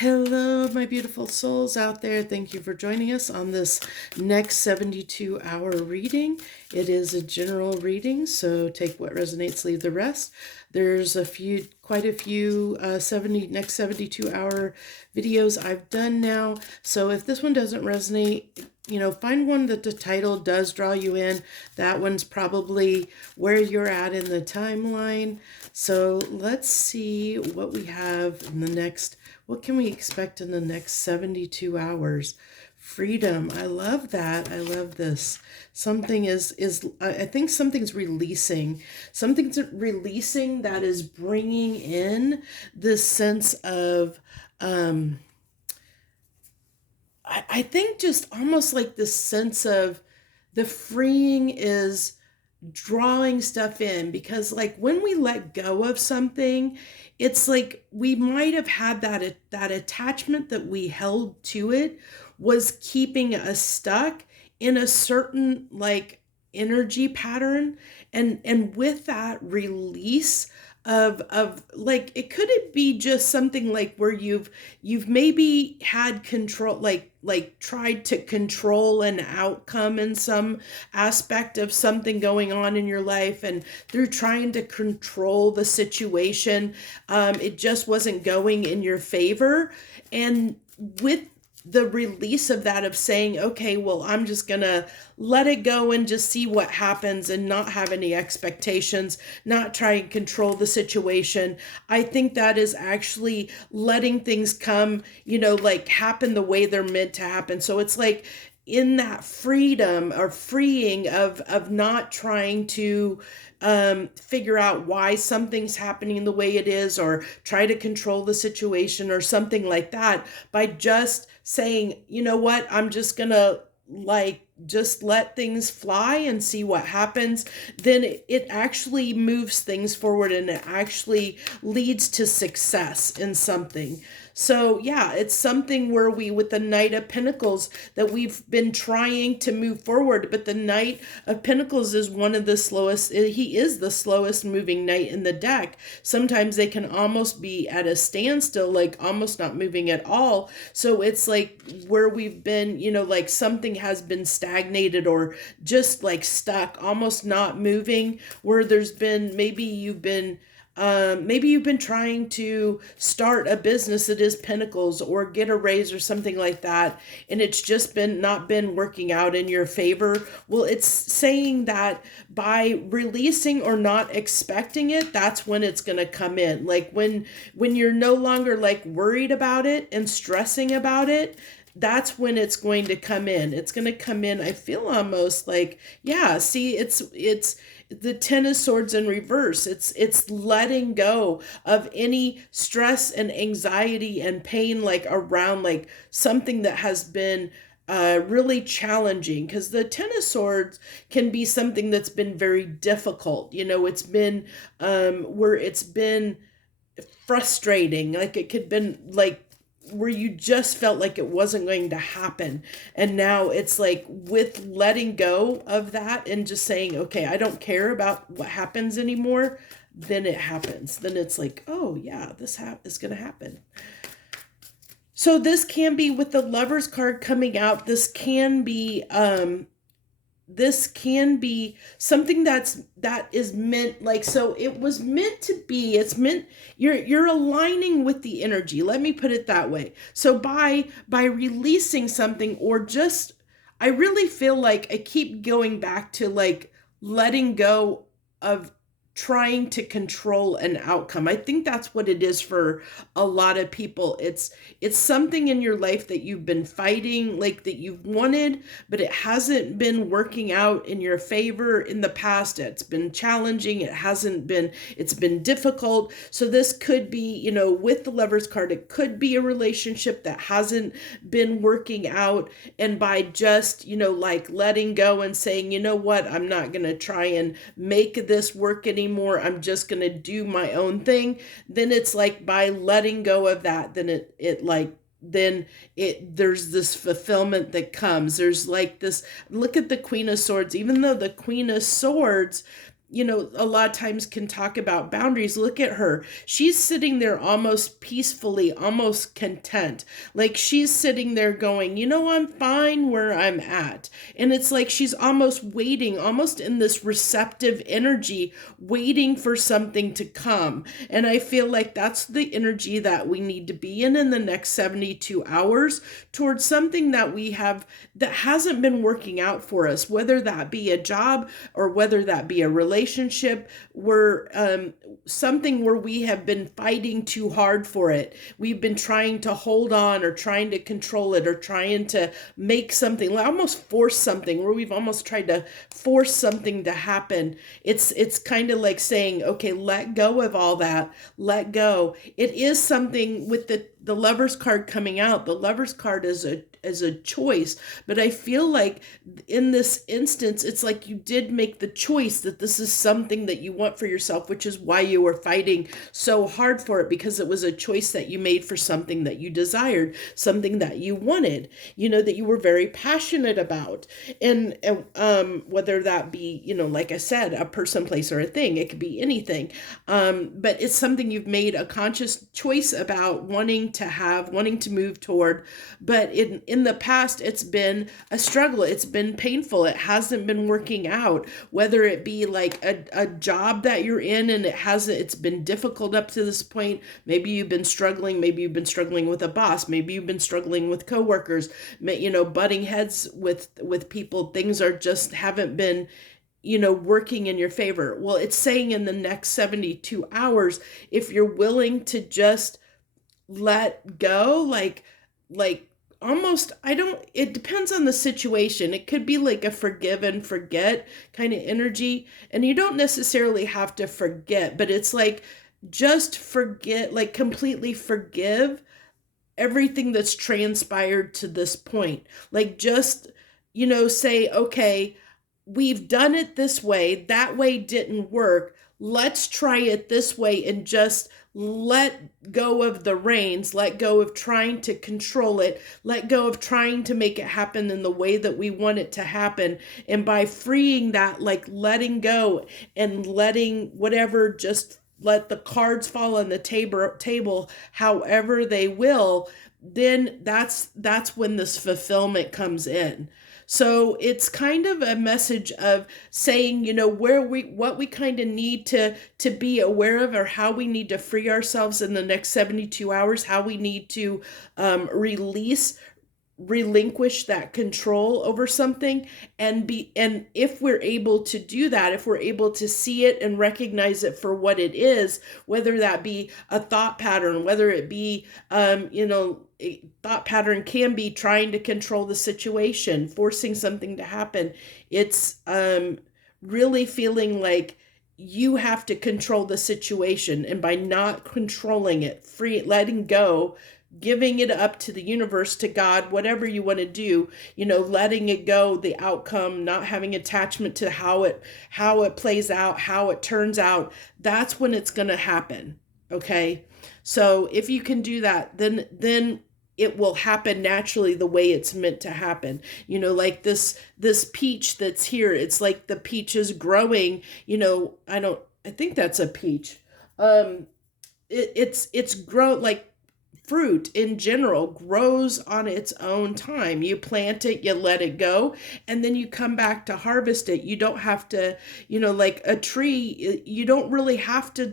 Hello, my beautiful souls out there. Thank you for joining us on this next 72-hour reading. It is a general reading, so take what resonates, leave the rest. There's quite a few 72-hour videos I've done now. So if this one doesn't resonate, find one that the title does draw you in. That one's probably where you're at in the timeline. So let's see what we have in the next. What can we expect in the next 72 hours? Freedom. I love that. I love this. I think something's releasing. Something's releasing that is bringing in this sense of, I think just almost like this sense of the freeing is drawing stuff in, because like when we let go of something, it's like we might have had that attachment that we held to it was keeping us stuck in a certain like energy pattern, and with that release of like, it be just something like where you've maybe had control, like tried to control an outcome in some aspect of something going on in your life, and through trying to control the situation, it just wasn't going in your favor. And with the release of that, of saying, okay, well, I'm just gonna let it go and just see what happens and not have any expectations, not try and control the situation. I think that is actually letting things come, like happen the way they're meant to happen. So it's like in that freedom or freeing of not trying to figure out why something's happening the way it is, or try to control the situation or something like that, by just saying, you know what, I'm just gonna just let things fly and see what happens. Then it actually moves things forward, and it actually leads to success in something. So yeah, it's something where with the Knight of Pentacles, that we've been trying to move forward, but the Knight of Pentacles is one of the slowest. He is the slowest moving knight in the deck. Sometimes they can almost be at a standstill, like almost not moving at all. So it's like where we've been, like something has been stagnated or just like stuck, almost not moving, where there's been, maybe you've been trying to start a business that is Pentacles, or get a raise or something like that, and it's just not been working out in your favor. Well, it's saying that by releasing or not expecting it, that's when it's going to come in. Like when you're no longer like worried about it and stressing about it, that's when it's going to come in. It's going to come in. I feel almost like, yeah, see, it's the Ten of Swords in reverse. It's letting go of any stress and anxiety and pain, like around like something that has been really challenging, because the Ten of Swords can be something that's been very difficult. It's been where it's been frustrating. Like it could been like where you just felt like it wasn't going to happen. And now it's like with letting go of that and just saying, okay, I don't care about what happens anymore. Then it happens. Then it's like, oh yeah, this is going to happen. So this can be, with the Lovers card coming out, this can be something that is meant, like, so it was meant to be. It's meant, you're aligning with the energy, let me put it that way. So by releasing something, or just, I really feel like I keep going back to like letting go of trying to control an outcome. I think that's what it is for a lot of people. It's something in your life that you've been fighting, like that you've wanted, but it hasn't been working out in your favor in the past. It's been challenging. It's been difficult. So this could be, with the Lovers card, it could be a relationship that hasn't been working out. And by just, like letting go and saying, you know what, I'm not going to try and make this work anymore. I'm just going to do my own thing. Then it's like by letting go of that, then there's this fulfillment that comes. There's like this, look at the Queen of Swords. Even though the Queen of Swords a lot of times can talk about boundaries. Look at her. She's sitting there almost peacefully, almost content. Like she's sitting there going, I'm fine where I'm at. And it's like she's almost waiting, almost in this receptive energy, waiting for something to come. And I feel like that's the energy that we need to be in the next 72 hours towards something that we have that hasn't been working out for us, whether that be a job or whether that be a relationship, where something where we have been fighting too hard for it. We've been trying to hold on or trying to control it or trying to make something, almost force something, where we've almost tried to force something to happen. It's kind of like saying, okay, let go of all that. Let go. It is something with the Lover's card coming out. The Lover's card is a choice, but I feel like in this instance it's like you did make the choice that this is something that you want for yourself, which is why you were fighting so hard for it, because it was a choice that you made for something that you desired, something that you wanted, that you were very passionate about. And whether that be, like I said, a person, place, or a thing, it could be anything. But it's something you've made a conscious choice about wanting to have, wanting to move toward. But in the past, it's been a struggle. It's been painful. It hasn't been working out, whether it be like a job that you're in and it's been difficult up to this point. Maybe you've been struggling. Maybe you've been struggling with a boss. Maybe you've been struggling with coworkers, butting heads with people. Things are just haven't been working in your favor. Well, it's saying in the next 72 hours, if you're willing to just let go, like almost, it depends on the situation. It could be like a forgive and forget kind of energy. And you don't necessarily have to forget, but it's like just forget, like completely forgive everything that's transpired to this point. Like just, say, okay, we've done it this way. That way didn't work. Let's try it this way and just let go of the reins, let go of trying to control it, let go of trying to make it happen in the way that we want it to happen. And by freeing that, like letting go and letting whatever, just let the cards fall on the table however they will, then that's when this fulfillment comes in. So it's kind of a message of saying, what we kind of need to be aware of, or how we need to free ourselves in the next 72 hours, how we need to relinquish that control over something, and if we're able to do that, if we're able to see it and recognize it for what it is, whether that be a thought pattern, whether it be a thought pattern can be trying to control the situation, forcing something to happen. It's really feeling like you have to control the situation, and by not controlling it, letting go, giving it up to the universe, to God, whatever you want to do, letting it go, the outcome, not having attachment to how it plays out, how it turns out, that's when it's going to happen. Okay. So if you can do that, then it will happen naturally the way it's meant to happen. Like this peach that's here, it's like the peach is growing, I think that's a peach. It's grow, like fruit in general grows on its own time. You plant it, you let it go, and then you come back to harvest it. You don't have to, like a tree, you don't really have to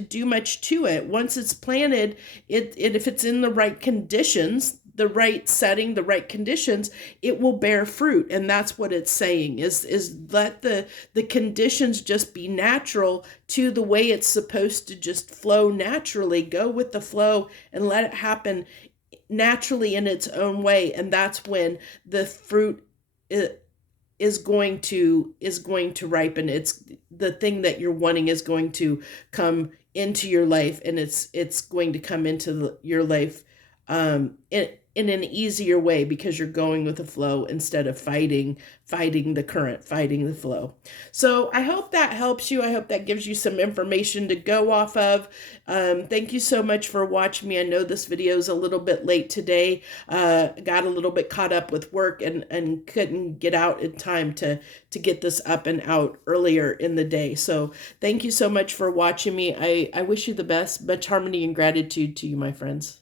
do much to it. Once it's planted, if it's in the right conditions, the right setting, the right conditions, it will bear fruit. And that's what it's saying is let the conditions just be natural to the way it's supposed to just flow naturally. Go with the flow and let it happen naturally in its own way. And that's when the fruit is going to ripen. It's the thing that you're wanting is going to come into your life, and it's going to come into your life in an easier way because you're going with the flow instead of fighting the current, fighting the flow. So I hope that helps you. I hope that gives you some information to go off of. Thank you so much for watching me. I know this video is a little bit late today. Got a little bit caught up with work and couldn't get out in time to get this up and out earlier in the day. So thank you so much for watching me. I wish you the best. Much harmony and gratitude to you, my friends.